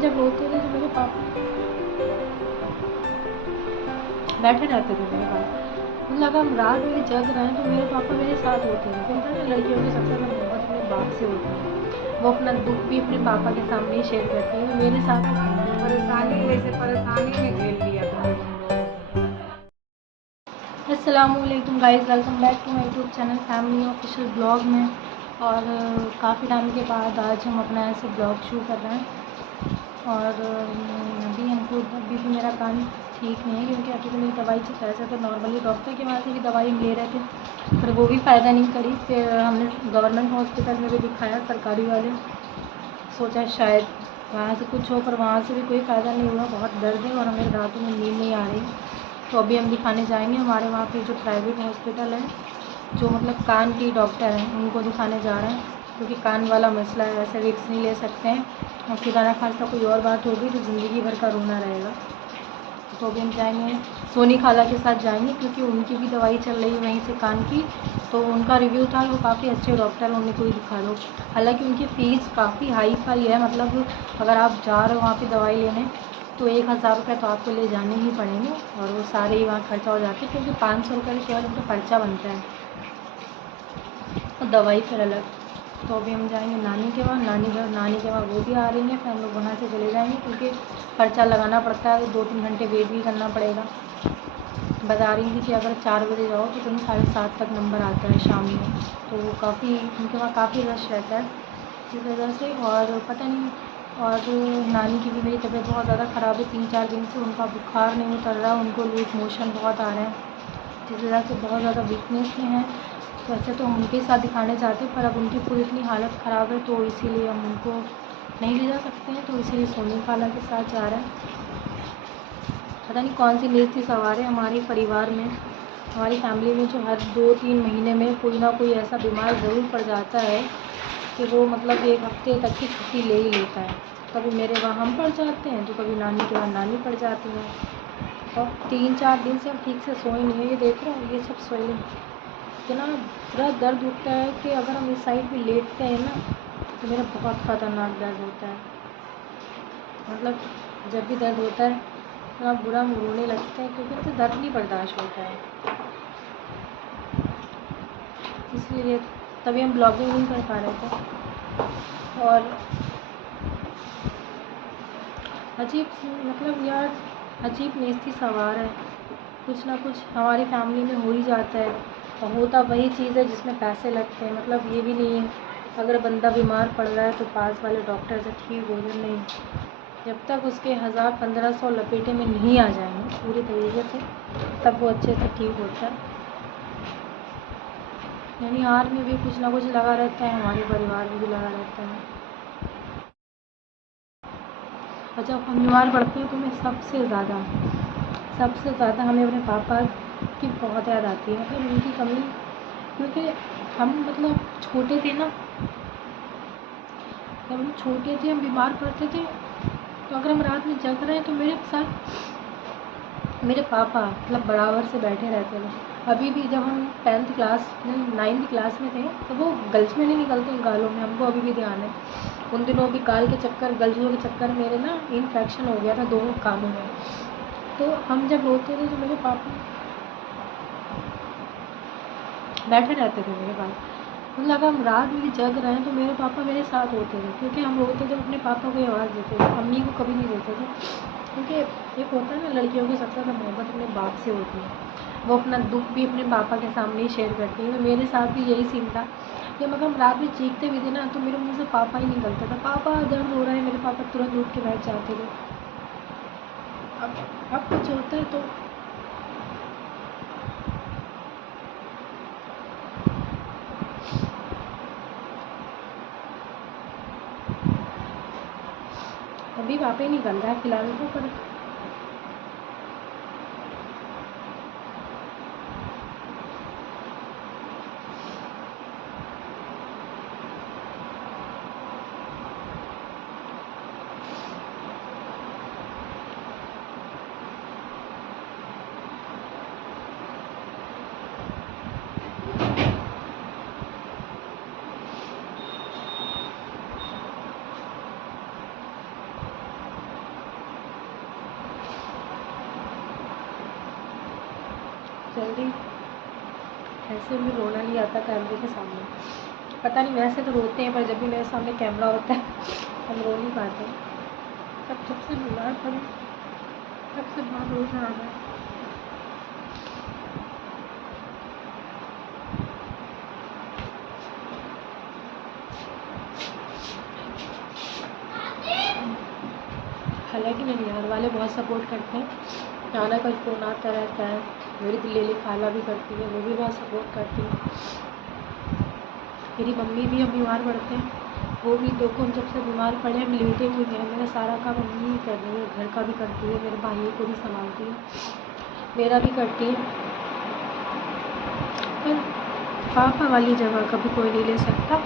जब रोते थे तो मेरे पापा बैठे रहते थे मेरे पास। मतलब हम रात में जग रहे हैं तो मेरे पापा मेरे साथ होते थे। होता है ना, लड़कियों की सबसे ज़्यादा मोहब्बत अपने बाप से होती है। वो अपना दुख भी अपने पापा के सामने ही शेयर करती है। मेरे साथ परेशानी वैसे परेशानी में झेल लिया तुम लोगों से। अस्सलामुअलैकुम guys, welcome back to my YouTube channel family official blog में। और काफ़ी टाइम के बाद आज हम अपना ऐसे ब्लॉग शुरू कर रहे हैं। और अभी भी मेरा कान ठीक नहीं है, क्योंकि अभी तो मेरी दवाई चल रही है। तो नॉर्मली डॉक्टर के वहाँ से भी दवाई हम ले रहे थे, पर वो भी फ़ायदा नहीं करी। फिर हमने गवर्नमेंट हॉस्पिटल में भी दिखाया, सरकारी वाले। सोचा शायद वहाँ से कुछ हो, पर वहाँ से भी कोई फ़ायदा नहीं हुआ। बहुत दर्द है और हमें रातों में नींद नहीं आ रही। तो अभी हम दिखाने जाएंगे हमारे वहाँ पे जो प्राइवेट हॉस्पिटल है, जो मतलब कान की डॉक्टर हैं, उनको दिखाने जा रहे हैं। क्योंकि कान वाला मसला है, ऐसे रिस्क नहीं ले सकते हैं। और खुदा ना खास्ता कोई और बात होगी तो ज़िंदगी भर का रोना रहेगा। तो अभी हम जाएंगे, सोनी खाला के साथ जाएंगे, क्योंकि उनकी भी दवाई चल रही है वहीं से कान की। तो उनका रिव्यू था, वो काफ़ी अच्छे डॉक्टर हैं, उन्हें कोई दिखा दो। हालांकि उनकी फ़ीस काफ़ी हाई फाई है। मतलब अगर आप जा रहे हो वहाँ पे दवाई लेने तो 1000 रुपये तो आपको ले जाने ही पड़ेंगे, और वो सारे ही वहाँ खर्चा हो जाते हैं। क्योंकि 500 रुपये का केवल उनका पर्चा बनता है और दवाई फिर अलग। तो अभी हम जाएंगे नानी के वहाँ, नानी के वहाँ वो भी आ रही हैं। फिर हम लोग वहाँ से चले जाएंगे, क्योंकि पर्चा लगाना पड़ता है, 2-3 घंटे वेट भी करना पड़ेगा। बता रही थी कि अगर 4 बजे जाओ तो कहीं 7:30 तक नंबर आता है शाम में। तो वो काफ़ी, उनके वहाँ काफ़ी रश रहता है इस वजह से। और पता नहीं, और नानी की भी मेरी तबीयत बहुत ज़्यादा ख़राब है। 3-4 दिन से उनका बुखार नहीं उतर रहा, उनको लूज मोशन बहुत आ रहे हैं, जिस वजह से बहुत ज़्यादा वीकनेस में है। तो वैसे तो हम उनके साथ दिखाने जाते, पर अब उनकी पूरी इतनी हालत ख़राब है तो इसीलिए हम उनको नहीं ले जा सकते हैं। तो इसीलिए सोनी खाला के साथ जा रहे हैं। पता नहीं कौन सी नीति सवार है हमारे परिवार में, हमारी फैमिली में, जो हर 2-3 महीने में कोई ना कोई ऐसा बीमार ज़रूर पड़ जाता है कि वो मतलब 1 हफ्ते तक की छुट्टी ले ही लेता है। कभी मेरे वहाँ हम पड़ जाते हैं तो कभी नानी के वहाँ नानी पड़ जाती हैं। और 3-4 दिन से हम ठीक से सोए नहीं है। ये देख रहे हो, ये सब सोए इतना बुरा दर्द उठता है कि अगर हम इस साइड भी लेटते हैं ना तो मेरा बहुत ख़तरनाक दर्द होता है। मतलब जब भी दर्द होता है इतना बुरा हम रोने लगते हैं, क्योंकि मुझे दर्द नहीं बर्दाश्त होता है। इसलिए तभी हम ब्लॉगिंग नहीं कर पा रहे थे। और अजीब मतलब यार, अजीब नेस्ती सवार है। कुछ ना कुछ हमारी फैमिली में हो ही जाता है, और होता वही चीज़ है जिसमें पैसे लगते हैं। मतलब ये भी नहीं है अगर बंदा बीमार पड़ रहा है तो पास वाले डॉक्टर से ठीक हो जाए, नहीं। जब तक उसके 1000-1500 लपेटे में नहीं आ जाएंगे पूरी तरीके से, तब वो अच्छे से ठीक होता है। यानी हार में भी कुछ ना कुछ लगा रहता है, हमारे परिवार में भी लगा रहता है। और जब हम बीमार पड़ते हैं तो हमें सबसे ज़्यादा हमें अपने पापा की बहुत याद आती है। मतलब उनकी कमी, क्योंकि हम मतलब छोटे थे ना, जब हम छोटे थे हम बीमार पड़ते थे तो अगर हम रात में जग रहे हैं तो मेरे साथ मेरे पापा मतलब बराबर से बैठे रहते थे। अभी भी जब हम 10th क्लास 9th क्लास में थे तो वो गल्स में नहीं निकलते गालों में, हमको अभी भी ध्यान है। उन दिनों भी गाल के चक्कर, गलजियों के चक्कर मेरे ना इन्फेक्शन हो गया था दोनों कानों में। तो हम जब रोते थे तो मेरे पापा बैठे रहते थे मेरे पास। मतलब अगर हम रात में भी जग रहे हैं तो मेरे पापा मेरे साथ होते थे, क्योंकि हम रोते थे अपने पापा को ही आवाज़ देते थे, अम्मी को कभी नहीं देते थे। क्योंकि एक होता है ना, लड़कियों की सबसे ज़्यादा मोहब्बत अपने बाप से होती है। वो अपना दुख भी अपने पापा के सामने ही शेयर करती है। तो मेरे साथ भी यही सीन था कि अगर हम रात में चीखते भी थे ना तो मेरे मुँह से पापा ही निकलता था, पापा दर्द हो रहा है। मेरे पापा तुरंत उठ के बैठ जाते थे। अब कुछ होता है तो अभी पापा ही निकल रहा है फिलहाल तो। पर जल्दी। ऐसे भी रोना नहीं आता कैमरे के सामने, पता नहीं, वैसे तो रोते हैं पर जब भी मेरे सामने कैमरा होता है हम रो नहीं पाते। तब जब से बीमार पड़े तब से बहुत रोना आ रहा है। हालांकि मेरे घर वाले बहुत सपोर्ट करते हैं, नाना का फ़ोन आता रहता है, मेरी दिल्ली खाला भी करती है, वो भी बहुत सपोर्ट करती है। मेरी मम्मी भी अब बीमार पड़ते हैं, वो भी देखो जब से बीमार पड़े हम लेटे हुए हैं, मेरा सारा काम मम्मी ही कर रही है, घर का भी करती है, मेरे भाइयों को भी संभालती है, मेरा भी करती है। पर पापा वाली जगह कभी कोई नहीं ले सकता।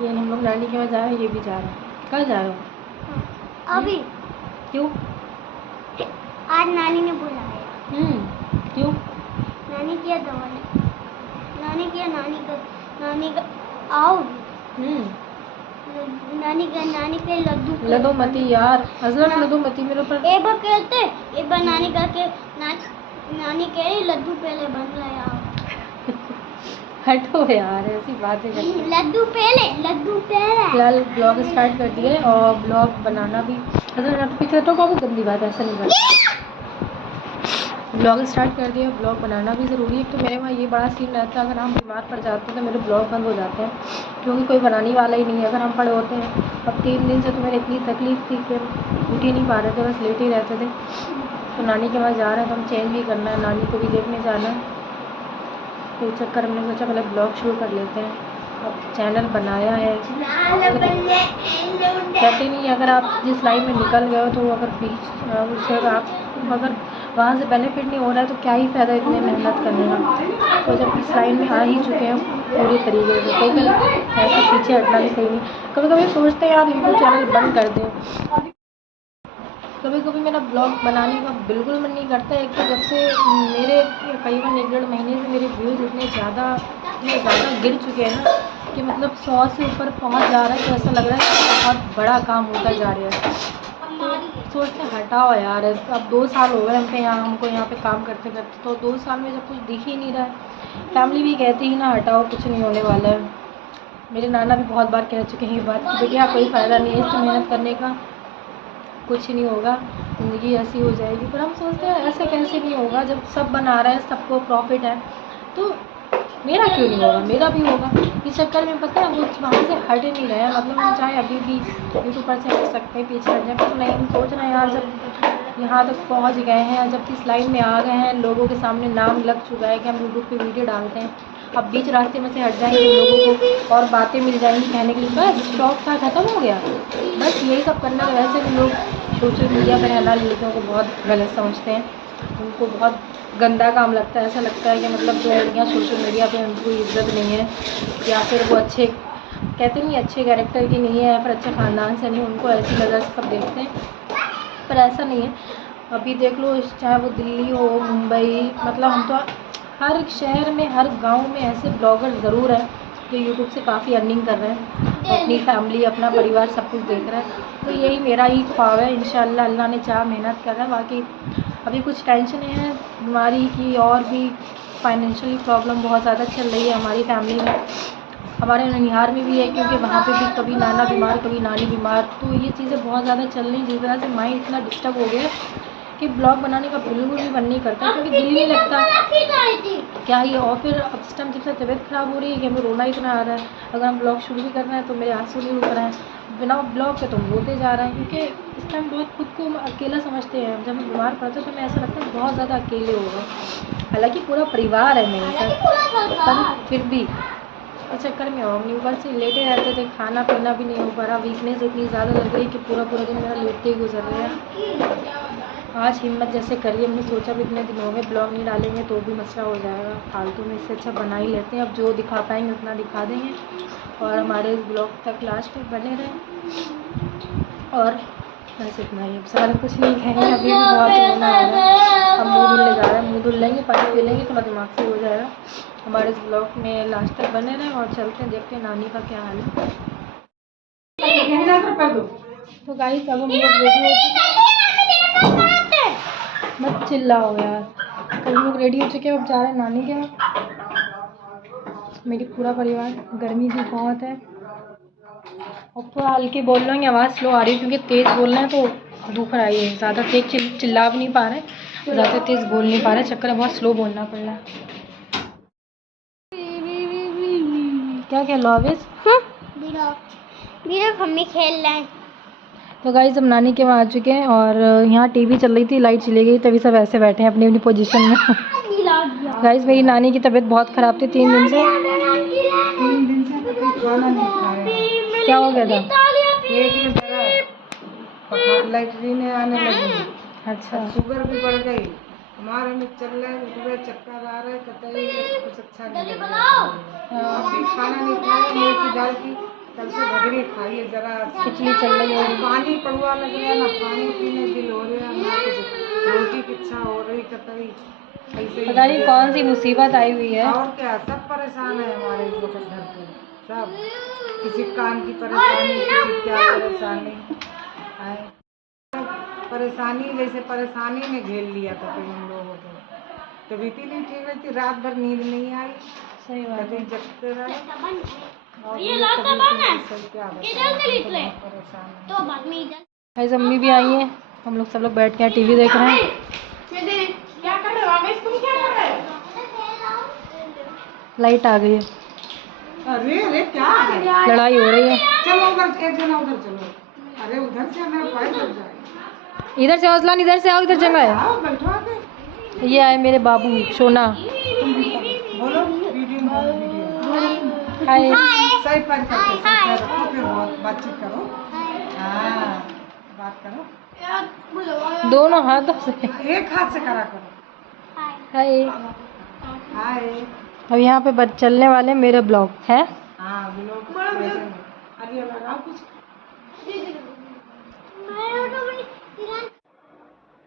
ये हम लोग नानी के वहाँ जा रहे हैं, ये भी जा रहा है। कल जा रहे हो? अभी। क्यों? आज नानी ने बुलाया। क्यों? नानी की दवाई, नानी का आओ। नानी के लड्डू मती यार, हजरत लड्डू मती मेरे ऊपर। एक बार कहते, एक बार नानी कह के नानी कह रही लड्डू पहले बन रहे आओ। हटो यार, ऐसी बातें करते हैं। लड्डू पहले फिलहाल ब्लॉग स्टार्ट कर दिए और ब्लॉग बनाना भी, अगर पीछे तो बहुत गंदी बात है, ऐसा नहीं करती। ब्लॉग स्टार्ट कर दिया, ब्लॉग बनाना भी ज़रूरी है। तो मेरे वहाँ ये बड़ा सीन रहता है, अगर हम बीमार पड़ जाते हैं तो मेरे ब्लॉग बंद हो जाते हैं, क्योंकि कोई बनाने वाला ही नहीं है। अगर हम पड़े होते हैं, अब 3 दिन से तो मेरे इतनी तकलीफ़ थी कि उठ ही नहीं पा रहे थे, बस लेटे ही रहते थे। तो नानी के वहाँ जा रहे हैं तो हम चेंज भी करना है, नानी को भी देखने जाना है, तो इस चक्कर हमने सोचा पहले ब्लॉग शुरू कर लेते हैं। अब चैनल बनाया है, कहते नहीं, अगर आप जिस लाइन में निकल गए हो तो अगर बीच उससे आप अगर वहाँ से बेनिफिट नहीं हो रहा है तो क्या ही फ़ायदा इतने मेहनत करने का। तो जब इस लाइन में आ ही चुके हैं पूरी तरीके से, तो फिर ऐसा पीछे हटना भी सही नहीं। कभी कभी सोचते हैं यार यूट्यूब चैनल बंद कर दें, कभी कभी मेरा ब्लॉग बनाने का बिल्कुल मन नहीं करता है। एक तो जब से मेरे करीबन 1-1.5 महीने से मेरे व्यूज़ इतने ज़्यादा गिर चुके हैं ना कि मतलब 100 से ऊपर पहुंच जा रहा है, तो ऐसा लग रहा है कि बहुत बड़ा काम होता जा रहा है। तो सोचते हटाओ यार, अब 2 साल हो गए हमको यहाँ पे काम करते करते, तो 2 साल में जब कुछ दिख ही नहीं रहा है। फैमिली भी कहती है ना हटाओ, कुछ नहीं होने वाला है। मेरे नाना भी बहुत बार कह चुके हैं ये बात कि बेटिया कोई फ़ायदा नहीं है इससे मेहनत करने का, कुछ नहीं होगा, ज़िंदगी ऐसी हो जाएगी। पर हम सोचते हैं ऐसे कैसे नहीं होगा, जब सब बना रहे हैं, सबको प्रॉफिट है, तो मेरा क्यों नहीं होगा, मेरा भी होगा। इस चक्कर में पता है वो वहाँ से हट ही नहीं रहे हैं, मतलब हम चाहे अभी भी यूट्यूब पर से हट सकते हैं, पीछे हट जाए, पर नहीं, हम सोच रहे हैं यार जब यहाँ तक पहुँच गए हैं, जब इस लाइन में आ गए हैं, लोगों के सामने नाम लग चुका है कि हम यूट्यूब पे वीडियो डालते हैं, अब बीच रास्ते में से हट जाएंगे, लोगों को और बातें मिल जाएंगी कहने के लिए, बस स्टॉक था ख़त्म हो गया, बस यही सब करना। वैसे भी लोग सोशल मीडिया पर रहना लड़कियों को बहुत गलत समझते हैं, उनको बहुत गंदा काम लगता है। ऐसा लगता है कि मतलब जो लड़कियाँ सोशल मीडिया पे उनको इज्जत नहीं है, या फिर वो अच्छे कहते नहीं अच्छे कैरेक्टर की नहीं है, या फिर अच्छे ख़ानदान से नहीं, उनको ऐसी नज़र से सब देखते हैं, पर ऐसा नहीं है। अभी देख लो, चाहे वो दिल्ली हो, मुंबई, मतलब हम तो हर शहर में, हर गांव में ऐसे ब्लॉगर ज़रूर हैं जो यूट्यूब से काफ़ी अर्निंग कर रहे हैं, अपनी फैमिली, अपना परिवार सब कुछ देख रहा है। तो यही मेरा ही ख्वाब है, इंशाल्लाह अल्लाह ने चाहा मेहनत कर रहा है। बाकी अभी कुछ टेंशन है बीमारी की, और भी फाइनेंशियली प्रॉब्लम बहुत ज़्यादा चल रही है हमारी फैमिली में, हमारे ननिहाल में भी है, क्योंकि वहाँ पे भी कभी नाना बीमार कभी नानी बीमार, तो ये चीज़ें बहुत ज़्यादा चल रही, जिस वजह से माइंड इतना डिस्टर्ब हो गया कि ब्लॉग बनाने का बिल्कुल भी मन नहीं करता, क्योंकि दिल नहीं लगता क्या ही। और फिर अब इस टाइम जब से तबीयत ख़राब हो रही है कि हमें रोना इतना आ रहा है, अगर हम ब्लॉग शुरू भी कर रहे हैं तो मेरे आंसू नहीं रुक रहे हैं, बिना ब्लॉग के तो हम रोते जा रहे हैं, क्योंकि इस टाइम बहुत खुद को अकेला समझते हैं। जब हम बीमार पड़ते हैं तो हमें ऐसा लगता है बहुत ज़्यादा अकेले हो गए, हालांकि पूरा परिवार है मेरे साथ, पर फिर भी इस चक्कर में हम ऊपर से लेटे रहते थे, खाना पीना भी नहीं हो पा रहा, वीकनेस इतनी ज़्यादा लग रही कि पूरा दिन मेरा लेटते ही गुजर रहा है। आज हिम्मत जैसे करी, हमने सोचा भी इतने दिनों में ब्लॉग नहीं डालेंगे तो भी मसला हो जाएगा फालतू में, इससे अच्छा बना ही लेते हैं। अब जो दिखा पाएंगे उतना दिखा देंगे, और हमारे इस ब्लॉग तक लास्ट तक बने रहें। और बस इतना ही, अब सारा कुछ नहीं कहेंगे, अभी भी बहुत रोना आ रहा है। हम मुँह धुलने जा रहे हैं, मुँह धुल लेंगे, पानी पी लेंगे, थोड़ा दिमाग से हो जाएगा। हमारे इस ब्लॉग में लास्ट तक बने रहें और चलते हैं, देखते हैं नानी का क्या हाल है। तो गाइस अब हम लोग रेडी हो चुके हैं, मत चिल्लाओ यार। तो हम लोग रेडी हो चुके हैं, अब जा रहे हैं नानी के वहाँ। मेरी पूरा परिवार, गर्मी भी बहुत है और पूरा हल्की बोल रहे हैं, आवाज़ स्लो आ रही है क्योंकि तेज़ बोल रहे हैं तो दुख रहा है। ज़्यादा तेज़ चिल्ला भी नहीं पा रहे, ज़्यादा तेज़ बोल नहीं पा रहे, चक्कर में बहुत स्लो बोलना पड़ रहा है। क्या कह लो आवेश? मम्मी खेल रहे हैं। तो गाइस हम नानी के वहाँ आ चुके हैं और यहाँ टीवी चल रही थी, लाइट चली गई, तभी सब ऐसे बैठे हैं अपनी अपनी पोजीशन में। गाइस मेरी नानी की तबीयत बहुत ख़राब थी 3 दिन से। 3 दिन से तो खाना नहीं खाया। क्या हो गया था? पेट में दर्द, लैटरीन आने लगी। अच्छा, शुगर भी बढ़ गई। हमारे में चल रहा है, पूरे चक्कर आ रहे, कतई कुछ अच्छा नहीं लग रहा। अभी खाना नहीं खाया, मूंग की दाल की कल से भगरी खाई है, जरा खिचड़ी चल रही है। पानी कड़वा लग रहा, ना पानी पीने दिल हो रहा, ना कुछ रोटी की इच्छा हो रही, कतई ऐसे ही। पता नहीं कौन सी मुसीबत आई हुई है। और क्या, सब परेशान है हमारे इस वक्त घर पे, सब। किसी कान की परेशानी, किसी क्या परेशानी है। परेशानी जैसे परेशानी ने घेर लिया था कई हम लोगों को। तबीयत नहीं ठीक रहती, रात भर नींद नहीं आई, सही बात है। कभी जगते रहे। गाइस अम्मी भी आई हैं, हम लोग सब लोग बैठ के टीवी देख रहे हैं। क्या कर रहे हो रमेश, तुम क्या कर रहे हो? लाइट आ गई है, अरे अरे क्या है? लड़ाई हो रही है। चलो उधर, एक जना उधर चलो। अरे उधर से मेरा पैर लग जाएगा। इधर से हौसला, इधर से आओ, इधर जगह है। आओ बैठो आके। ये आए मेरे बाबू सोना। बोलो वीडियो में, वीडियो हाय। सही पैर करके सही पैर रखो, फिर बहुत बातचीत करो। हाँ बात करो, दोनों हाथों से। एक हाथ से करा करो। हाय। हाय। अब यहाँ पे चलने वाले मेरे ब्लॉग है। हाँ ब्लॉग आगे लगाओ कुछ।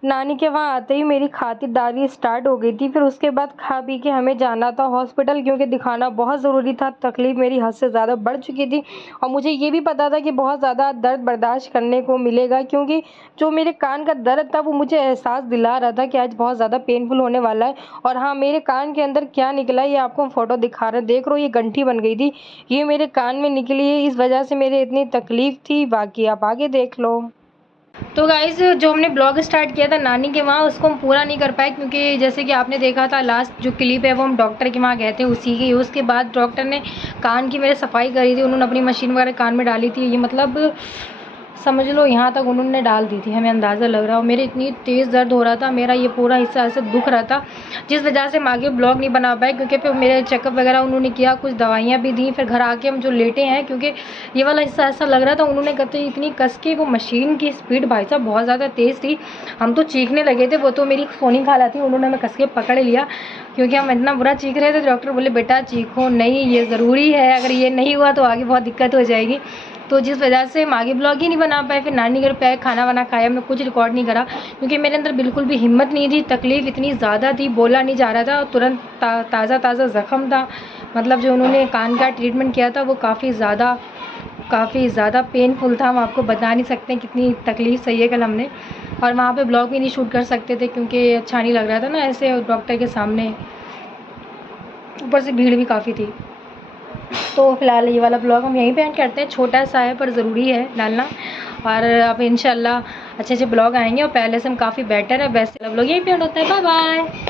नानी के वहाँ आते ही मेरी खातिरदारी स्टार्ट हो गई थी। फिर उसके बाद खा पी के हमें जाना था हॉस्पिटल, क्योंकि दिखाना बहुत ज़रूरी था। तकलीफ़ मेरी हद से ज़्यादा बढ़ चुकी थी और मुझे ये भी पता था कि बहुत ज़्यादा दर्द बर्दाश्त करने को मिलेगा, क्योंकि जो मेरे कान का दर्द था वो मुझे एहसास दिला रहा था कि आज बहुत ज़्यादा पेनफुल होने वाला है। और हाँ, मेरे कान के अंदर क्या निकला ये आपको हम फ़ोटो दिखा रहे हैं, देख रहे हो, ये गंठी बन गई थी, ये मेरे कान में निकली है, इस वजह से मेरे इतनी तकलीफ़ थी। बाकी आप आगे देख लो। तो गाइज़ जो हमने ब्लॉग स्टार्ट किया था नानी के वहाँ, उसको हम पूरा नहीं कर पाए, क्योंकि जैसे कि आपने देखा था लास्ट जो क्लिप है वो हम डॉक्टर के वहाँ गए थे उसी की। उसके बाद डॉक्टर ने कान की मेरे सफाई करी थी, उन्होंने अपनी मशीन वगैरह कान में डाली थी। ये मतलब समझ लो यहाँ तक उन्होंने डाल दी थी, हमें अंदाज़ा लग रहा है। और मेरे इतनी तेज़ दर्द हो रहा था, मेरा ये पूरा हिस्सा ऐसे दुख रहा था, जिस वजह से हम आगे ब्लॉग नहीं बना पाए। क्योंकि फिर मेरे चेकअप वगैरह उन्होंने किया, कुछ दवाइयाँ भी दी, फिर घर आके हम जो लेटे हैं, क्योंकि ये वाला हिस्सा ऐसा लग रहा था, उन्होंने कहते इतनी कस के, वो मशीन की स्पीड भाई साहब बहुत ज़्यादा तेज़ थी, हम तो चीखने लगे थे। वो तो मेरी सोनी खाला थी, उन्होंने हमें कस के पकड़ लिया क्योंकि हम इतना बुरा चीख रहे थे। डॉक्टर बोले बेटा चीखो नहीं, ये ज़रूरी है, अगर ये नहीं हुआ तो आगे बहुत दिक्कत हो जाएगी। तो जिस वजह से हम आगे ब्लॉग ही नहीं बना पाए। फिर नानी घर पे आए, खाना वाना खाया, हमने कुछ रिकॉर्ड नहीं करा क्योंकि मेरे अंदर बिल्कुल भी हिम्मत नहीं थी, तकलीफ़ इतनी ज़्यादा थी, बोला नहीं जा रहा था। तुरंत ताज़ा ज़ख़म था, मतलब जो उन्होंने कान का ट्रीटमेंट किया था वो काफ़ी ज़्यादा पेनफुल था। हम आपको बता नहीं सकते कितनी तकलीफ़ सही है कल हमने। और वहाँ पे ब्लॉग भी नहीं शूट कर सकते थे क्योंकि अच्छा नहीं लग रहा था ना ऐसे डॉक्टर के सामने, ऊपर से भीड़ भी काफ़ी थी। तो फिलहाल ये वाला ब्लॉग हम यहीं पे एंड करते हैं, छोटा सा है पर ज़रूरी है डालना। और अब इंशाल्लाह अच्छे ब्लॉग आएंगे और पहले से हम काफ़ी बेटर है। वैसे ब्लॉग यहीं पे एंड होता है। Bye bye.